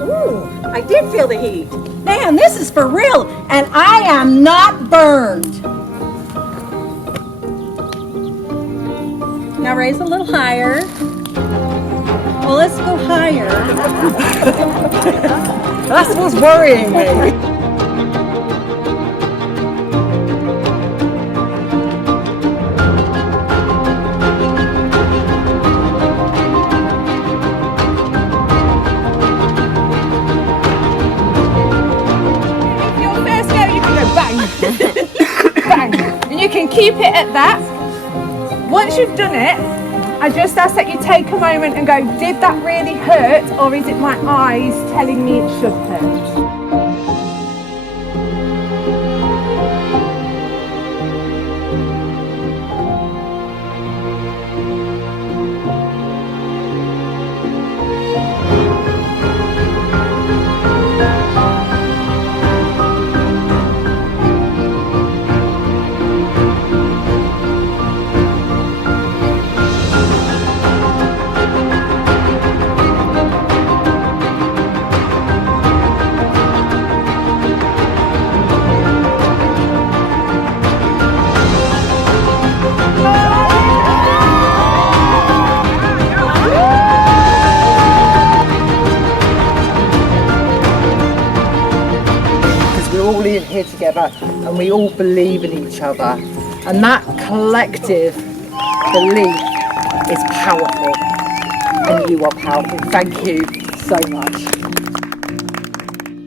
Ooh, I did feel the heat. Man, this is for real, and I am not burned. Now raise a little higher. Well, let's go higher. That's what's worrying me. Bang, and you can keep it at that. Once you've done it, I just ask that you take a moment and go, did that really hurt, or is it my eyes telling me it should hurt? We're all in here together and we all believe in each other, and that collective belief is powerful, and you are powerful. Thank you so much.